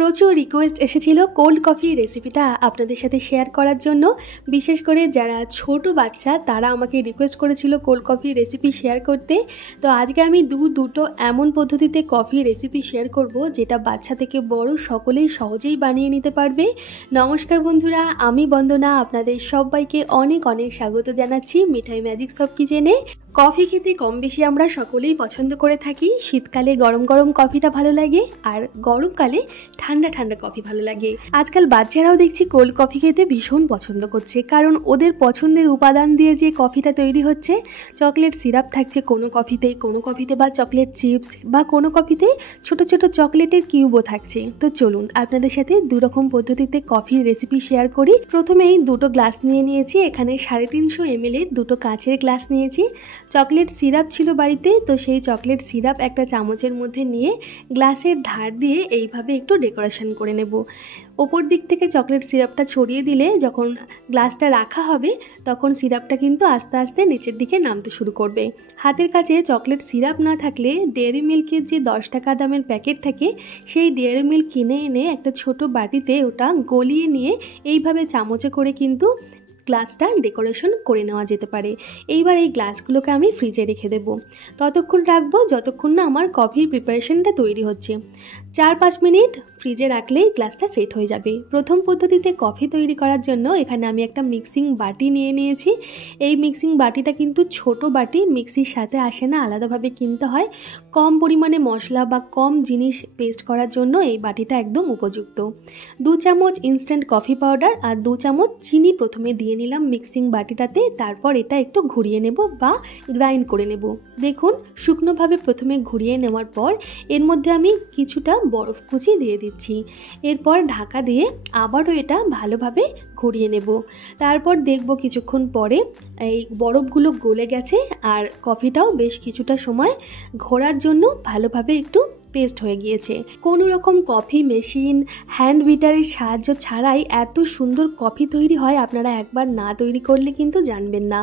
প্রচুর রিকোয়েস্ট এসেছিল cold coffee রেসিপিটা আপনাদের সাথে শেয়ার করার জন্য। বিশেষ করে যারা ছোট বাচ্চা তারা আমাকে রিকোয়েস্ট করেছিল কোল্ড কফি রেসিপি শেয়ার করতে। তো আজকে আমি দুটো এমন পদ্ধতিতে কফি রেসিপি শেয়ার করব যেটা বাচ্চা থেকে বড় সকলেই সহজেই বানিয়ে নিতে পারবে। নমস্কার বন্ধুরা, আমি বন্দনা আপনাদের সবাইকে অনেক অনেক স্বাগত জানাচ্ছি মিঠাই ম্যাজিক সব কিচেনে। কফি খেতে কম বেশি আমরা সকলেই পছন্দ করে থাকি। শীতকালে গরম গরম কফিটা ভালো লাগে আর গরমকালে ঠান্ডা ঠান্ডা কফি ভালো লাগে। আজকাল বাচ্চারাও দেখছি কোল্ড কফি খেতে ভীষণ পছন্দ করছে, কারণ ওদের পছন্দের উপাদান দিয়ে যে কফিটা তৈরি হচ্ছে, চকলেট সিরাপ থাকছে কোনো কফিতে বা চকলেট চিপস বা কোনো কফিতে ছোট ছোট চকলেটের কিউবও থাকছে। তো চলুন আপনাদের সাথে দুরকম পদ্ধতিতে কফির রেসিপি শেয়ার করি। প্রথমেই দুটো গ্লাস নিয়ে নিয়েছি, এখানে 350 ml এর দুটো কাঁচের গ্লাস নিয়েছি। চকলেট সিরাপ ছিল বাড়িতে, তো সেই চকলেট সিরাপ একটা চামচের মধ্যে নিয়ে গ্লাসের ধার দিয়ে এইভাবে একটু ডেকোরেশন করে নেব। ওপর দিক থেকে চকলেট সিরাপটা ছড়িয়ে দিলে যখন গ্লাসটা রাখা হবে তখন সিরাপটা কিন্তু আস্তে আস্তে নিচের দিকে নামতে শুরু করবে। হাতের কাছে চকলেট সিরাপ না থাকলে ডেয়ারি মিল্কের যে 10 টাকা দামের প্যাকেট থাকে সেই ডেয়ারি মিল্ক কিনে এনে একটা ছোট বাটিতে ওটা গলিয়ে নিয়ে এইভাবে চামচে করে কিন্তু গ্লাসটা ডেকোরেশন করে নেওয়া যেতে পারে। এইবার এই গ্লাসগুলোকে আমি ফ্রিজে রেখে দেবো। ততক্ষণ রাখবো যতক্ষণ না আমার কফির প্রিপারেশনটা তৈরি হচ্ছে। 4-5 মিনিট ফ্রিজে রাখলেই গ্লাসটা সেট হয়ে যাবে। প্রথম পদ্ধতিতে কফি তৈরি করার জন্য এখানে আমি একটা মিক্সিং বাটি নিয়ে নিয়েছি। এই মিক্সিং বাটিটা কিন্তু ছোট বাটি, মিক্সির সাথে আসে না, আলাদাভাবে কিনতে হয়। কম পরিমাণে মশলা বা কম জিনিস পেস্ট করার জন্য এই বাটিটা একদম উপযুক্ত। 2 চামচ ইনস্ট্যান্ট কফি পাউডার আর 2 চামচ চিনি প্রথমে দিয়ে নিলাম মিক্সিং বাটিটাতে। তারপর এটা একটু ঘুরিয়ে নেব বা গ্রাইন্ড করে নেব। দেখুন শুকনোভাবে প্রথমে ঘুরিয়ে নেওয়ার পর এর মধ্যে আমি কিছুটা বরফ কুচি দিয়ে দিচ্ছি। এরপর ঢাকা দিয়ে আবারও এটা ভালোভাবে ঘুরিয়ে নেব। তারপর দেখব কিছুক্ষণ পরে এই বরফগুলো গলে গেছে আর কফিটাও বেশ কিছুটা সময় ঘোরার জন্য ভালোভাবে একটু পেস্ট হয়ে গিয়েছে। কোনো রকম কফি মেশিন, হ্যান্ড বিটারের সাহায্য ছাড়াই এত সুন্দর কফি তৈরি হয়, আপনারা একবার না তৈরি করলে কিন্তু জানবেন না।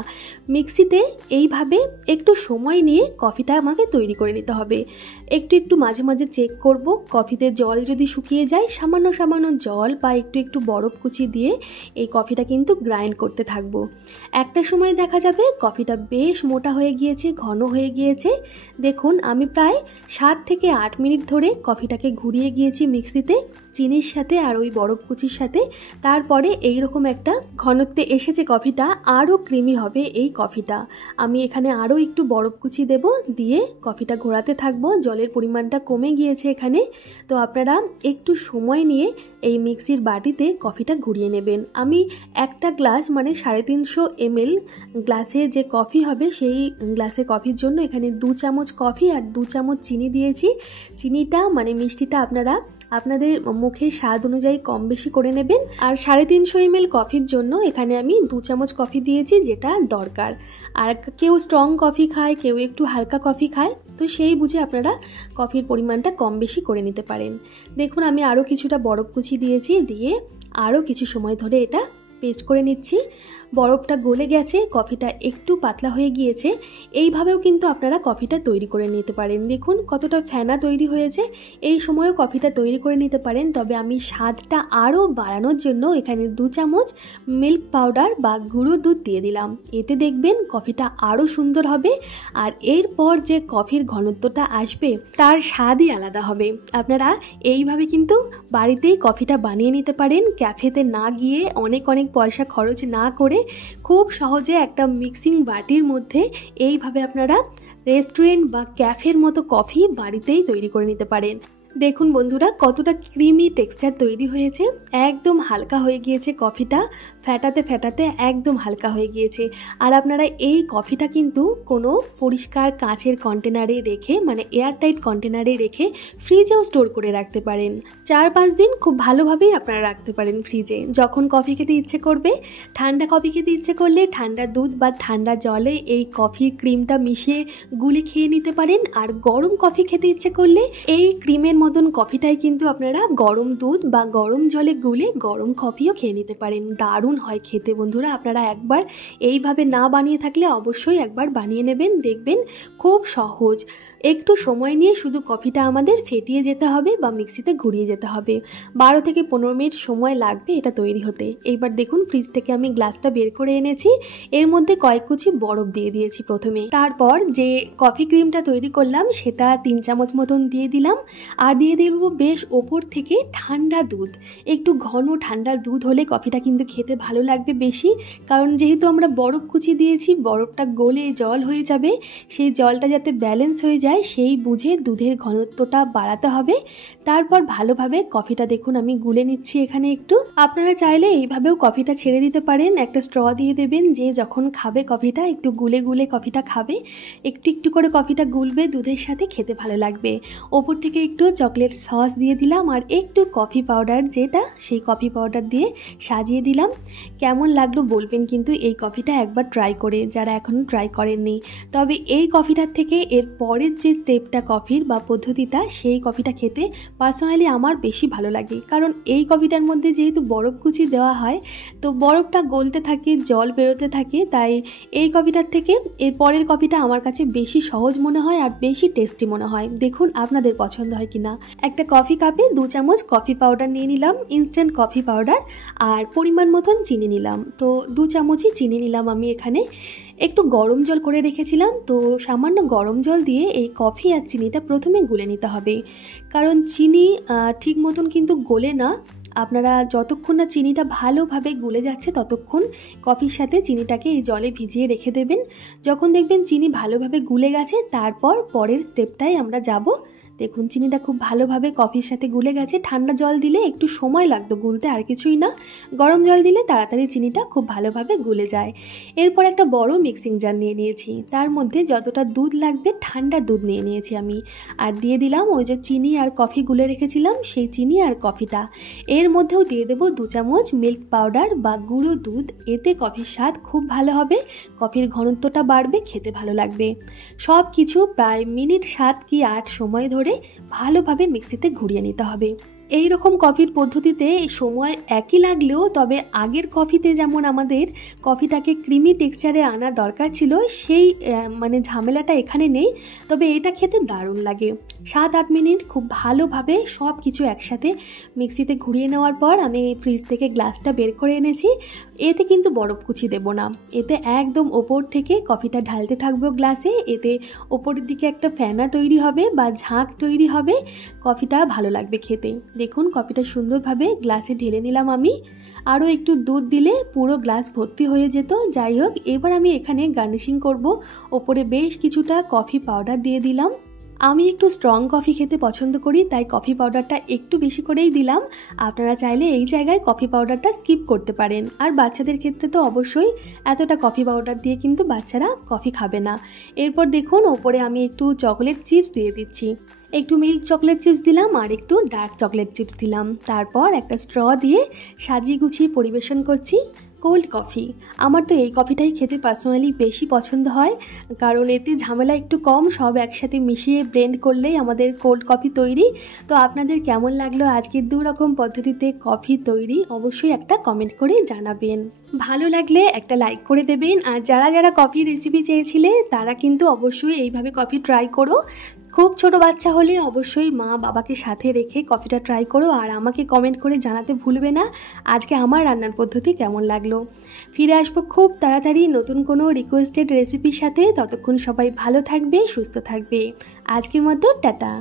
মিক্সিতে এইভাবে একটু সময় নিয়ে কফিটা আমাকে তৈরি করে নিতে হবে। একটু মাঝে মাঝে চেক করব, কফিতে জল যদি শুকিয়ে যায় সামান্য সামান্য জল বা একটু বরফ কুচি দিয়ে এই কফিটা কিন্তু গ্রাইন্ড করতে থাকবো। একটা সময় দেখা যাবে কফিটা বেশ মোটা হয়ে গিয়েছে, ঘন হয়ে গিয়েছে। দেখুন আমি প্রায় 7 থেকে 8 মিনিট ধরে কফিটাকে ঘুরিয়ে গিয়েছি মিক্সিতে চিনির সাথে আর ওই বরফ কুচির সাথে। তারপরে এইরকম একটা ঘনত্বে এসেছে কফিটা, আরও ক্রিমি হবে এই কফিটা। আমি এখানে আরও একটু বরফ কুচি দেব, দিয়ে কফিটা ঘোরাতে থাকবো। জলের পরিমাণটা কমে গিয়েছে এখানে। তো আপনারা একটু সময় নিয়ে এই মিক্সির বাটিতে কফিটা ঘুরিয়ে নেবেন। আমি একটা গ্লাস মানে 350 ml গ্লাসে যে কফি হবে সেই গ্লাসে কফির জন্য এখানে 2 চামচ কফি আর 2 চামচ চিনি দিয়েছি। চিনিটা মানে মিষ্টিটা আপনারা আপনাদের মুখের স্বাদ অনুযায়ী কম বেশি করে নেবেন। আর 350 ml কফির জন্য এখানে আমি 2 চামচ কফি দিয়েছি, যেটা দরকার। আর কেউ স্ট্রং কফি খায়, কেউ একটু হালকা কফি খায়, তো সেই বুঝে আপনারা কফির পরিমাণটা কম বেশি করে নিতে পারেন। দেখুন আমি আরও কিছুটা বরফ কুচি দিয়েছি, দিয়ে আরও কিছু সময় ধরে এটা পেস্ট করে নিচ্ছি। বরফটা গলে গেছে, কফিটা একটু পাতলা হয়ে গিয়েছে। এইভাবেও কিন্তু আপনারা কফিটা তৈরি করে নিতে পারেন। দেখুন কতটা ফেনা তৈরি হয়েছে। এই সময়ও কফিটা তৈরি করে নিতে পারেন, তবে আমি স্বাদটা আরও বাড়ানোর জন্য এখানে 2 চামচ মিল্ক পাউডার বা গুঁড়ো দুধ দিয়ে দিলাম। এতে দেখবেন কফিটা আরও সুন্দর হবে আর এরপর যে কফির ঘনত্বটা আসবে তার স্বাদই আলাদা হবে। আপনারা এইভাবে কিন্তু বাড়িতেই কফিটা বানিয়ে নিতে পারেন, ক্যাফেতে না গিয়ে অনেক পয়সা খরচ না করে খুব সহজে একটা মিক্সিং বাটির মধ্যে এইভাবে আপনারা রেস্টুরেন্ট বা ক্যাফের মতো কফি বাড়িতেই তৈরি করে নিতে পারেন। দেখুন বন্ধুরা কতটা ক্রিমি টেক্সচার তৈরি হয়েছে, একদম হালকা হয়ে গিয়েছে কফিটা, ফেটাতে একদম হালকা হয়ে গিয়েছে। আর আপনারা এই কফিটা কিন্তু কোনো পরিষ্কার কাঁচের কন্টেনারে রেখে মানে এয়ারটাইট কন্টেনারে রেখে ফ্রিজেও স্টোর করে রাখতে পারেন। 4-5 দিন খুব ভালোভাবেই আপনারা রাখতে পারেন ফ্রিজে। যখন কফি খেতে ইচ্ছে করবে, ঠান্ডা কফি খেতে ইচ্ছে করলে ঠান্ডা দুধ বা ঠান্ডা জলে এই কফির ক্রিমটা মিশিয়ে গুলে খেয়ে নিতে পারেন। আর গরম কফি খেতে ইচ্ছে করলে এই ক্রিমের মতন কফিটাই কিন্তু আপনারা গরম দুধ বা গরম জলে গুলে গরম কফিও খেয়ে নিতে পারেন। দারুণ হয় খেতে বন্ধুরা। আপনারা একবার এইভাবে না বানিয়ে থাকলে অবশ্যই একবার বানিয়ে নেবেন, দেখবেন খুব সহজ। একটু সময় নিয়ে শুধু কফিটা আমাদের ফেটিয়ে যেতে হবে বা মিক্সিতে ঘুরিয়ে যেতে হবে। 12 থেকে 15 মিনিট সময় লাগবে এটা তৈরি হতে। এইবার দেখুন ফ্রিজ থেকে আমি গ্লাসটা বের করে এনেছি, এর মধ্যে কয়েক কুচি বরফ দিয়ে দিয়েছি প্রথমে। তারপর যে কফি ক্রিমটা তৈরি করলাম সেটা 3 চামচ মতন দিয়ে দিলাম, আর দিয়ে দেবো বেশ ওপর থেকে ঠান্ডা দুধ। একটু ঘন ঠান্ডা দুধ হলে কফিটা কিন্তু খেতে ভালো লাগবে বেশি, কারণ যেহেতু আমরা বরফ কুচি দিয়েছি, বরফটা গলে জল হয়ে যাবে, সেই জলটা যাতে ব্যালেন্স হয়ে যায় সেই বুঝে দুধের ঘনত্বটা বাড়াতে হবে। তারপর ভালোভাবে কফিটা দেখুন আমি গুলে নিচ্ছি এখানে একটু। আপনারা চাইলে এইভাবেও কফিটা ছেড়ে দিতে পারেন, একটা স্ট্র দিয়ে দেবেন, যে যখন খাবে কফিটা একটু গুলে গুলে কফিটা খাবে, একটু একটু করে কফিটা গুলবে দুধের সাথে, খেতে ভালো লাগবে। ওপর থেকে একটু চকলেট সস দিয়ে দিলাম আর একটু কফি পাউডার, যেটা সেই কফি পাউডার দিয়ে সাজিয়ে দিলাম। কেমন লাগলো বলবেন কিন্তু এই কফিটা একবার ট্রাই করে, যারা এখনও ট্রাই করেননি। তবে এই কফিটার থেকে এর পরের যে স্টেপটা কফির বা পদ্ধতিটা, সেই কফিটা খেতে পার্সোনালি আমার বেশি ভালো লাগে, কারণ এই কফিটার মধ্যে যেহেতু বরফ কুচি দেওয়া হয়, তো বরফটা গলতে থাকে, জল বেরোতে থাকে, তাই এই কফিটার থেকে এর পরের কফিটা আমার কাছে বেশি সহজ মনে হয় আর বেশি টেস্টি মনে হয়। দেখুন আপনাদের পছন্দ হয় কিনা। একটা কফি কাপে 2 চামচ কফি পাউডার নিয়ে নিলাম, ইনস্ট্যান্ট কফি পাউডার, আর পরিমাণ মতন চিনি নিলাম। তো 2 চামচই চিনি নিলাম আমি এখানে। একটু গরম জল করে রেখেছিলাম, তো সামান্য গরম জল দিয়ে এই কফি আর চিনিটা প্রথমে গুলে নিতে হবে, কারণ চিনি ঠিক মতন কিন্তু গলে না। আপনারা যতক্ষণ না চিনিটা ভালোভাবে গুলে যাচ্ছে ততক্ষণ কফির সাথে চিনিটাকে এই জলে ভিজিয়ে রেখে দেবেন। যখন দেখবেন চিনি ভালোভাবে গুলে গেছে, তারপর পরের স্টেপটাই আমরা যাব। দেখুন চিনিটা খুব ভালোভাবে কফির সাথে গুলে গেছে। ঠান্ডা জল দিলে একটু সময় লাগতো গুলতে, আর কিছুই না। গরম জল দিলে তাড়াতাড়ি চিনিটা খুব ভালোভাবে গুলে যায়। এরপর একটা বড় মিক্সিং জার নিয়ে নিয়েছি, তার মধ্যে যতটা দুধ লাগবে ঠান্ডা দুধ নিয়ে নিয়েছি আমি, আর দিয়ে দিলাম ওই যে চিনি আর কফি গুলে রেখেছিলাম সেই চিনি আর কফিটা। এর মধ্যেও দিয়ে দেবো 2 চামচ মিল্ক পাউডার বা গুঁড়ো দুধ, এতে কফির স্বাদ খুব ভালো হবে, কফির ঘনত্বটা বাড়বে, খেতে ভালো লাগবে। সব কিছু প্রায় মিনিট 7 কি 8 সময় ধরে ভালোভাবে মিক্সিতে ঘুরিয়ে নিতে হবে। এই রকম কফির পদ্ধতিতে সময় একই লাগলেও, তবে আগের কফিতে যেমন আমাদের কফিটাকে ক্রিমি টেক্সচারে আনা দরকার ছিল, সেই মানে ঝামেলাটা এখানে নেই। তবে এটা খেতে দারুণ লাগে। 7-8 মিনিট খুব ভালোভাবে সব কিছু একসাথে মিক্সিতে ঘুরিয়ে নেওয়ার পর আমি ফ্রিজ থেকে গ্লাসটা বের করে এনেছি। এতে কিন্তু বরফ কুচি দেবো না, এতে একদম ওপর থেকে কফিটা ঢালতে থাকবো গ্লাসে। এতে ওপরের দিকে একটা ফেনা তৈরি হবে বা ঝাঁক তৈরি হবে, কফিটা ভালো লাগবে খেতে। দেখুন কফিটা সুন্দরভাবে গ্লাসে ঢেলে নিলাম আমি। আরও একটু দুধ দিলে পুরো গ্লাস ভর্তি হয়ে যেত। যাই হোক, এবার আমি এখানে গার্নিশিং করব। ওপরে বেশ কিছুটা কফি পাউডার দিয়ে দিলাম। আমি একটু স্ট্রং কফি খেতে পছন্দ করি, তাই কফি পাউডারটা একটু বেশি করেই দিলাম। আপনারা চাইলে এই জায়গায় কফি পাউডারটা স্কিপ করতে পারেন। আর বাচ্চাদের ক্ষেত্রে তো অবশ্যই এতটা কফি পাউডার দিয়ে কিন্তু বাচ্চারা কফি খাবে না। এরপর দেখুন ওপরে আমি একটু চকলেট চিপস দিয়ে দিচ্ছি, একটু মিল্ক চকলেট চিপস দিলাম আর একটু ডার্ক চকলেট চিপস দিলাম। তারপর একটা স্ট্র দিয়ে সাজিয়ে গুছিয়ে পরিবেশন করছি কোল্ড কফি। আমার তো এই কফিটাই খেতে পার্সোনালি বেশি পছন্দ হয়, কারণ এতে ঝামেলা একটু কম, সব একসাথে মিশিয়ে ব্লেন্ড করলেই আমাদের কোল্ড কফি তৈরি। তো আপনাদের কেমন লাগলো আজকের 2 রকম পদ্ধতিতে কফি তৈরি, অবশ্যই একটা কমেন্ট করে জানাবেন। ভালো লাগলে একটা লাইক করে দেবেন। আর যারা যারা কফি রেসিপি চেয়েছিলে তারা কিন্তু অবশ্যই এইভাবে কফি ট্রাই করো। খুব ছোট বাচ্চা হলে অবশ্যই মা বাবাকে সাথে রেখে কফিটা ট্রাই করো, আর আমাকে কমেন্ট করে জানাতে ভুলবে না আজকে আমার রান্নার পদ্ধতি কেমন লাগলো। ফিরে আসবো খুব তাড়াতাড়ি নতুন কোনো রিকোয়েস্টেড রেসিপির সাথে। ততক্ষণ সবাই ভালো থাকবে, সুস্থ থাকবে। আজকের মতো টাটা।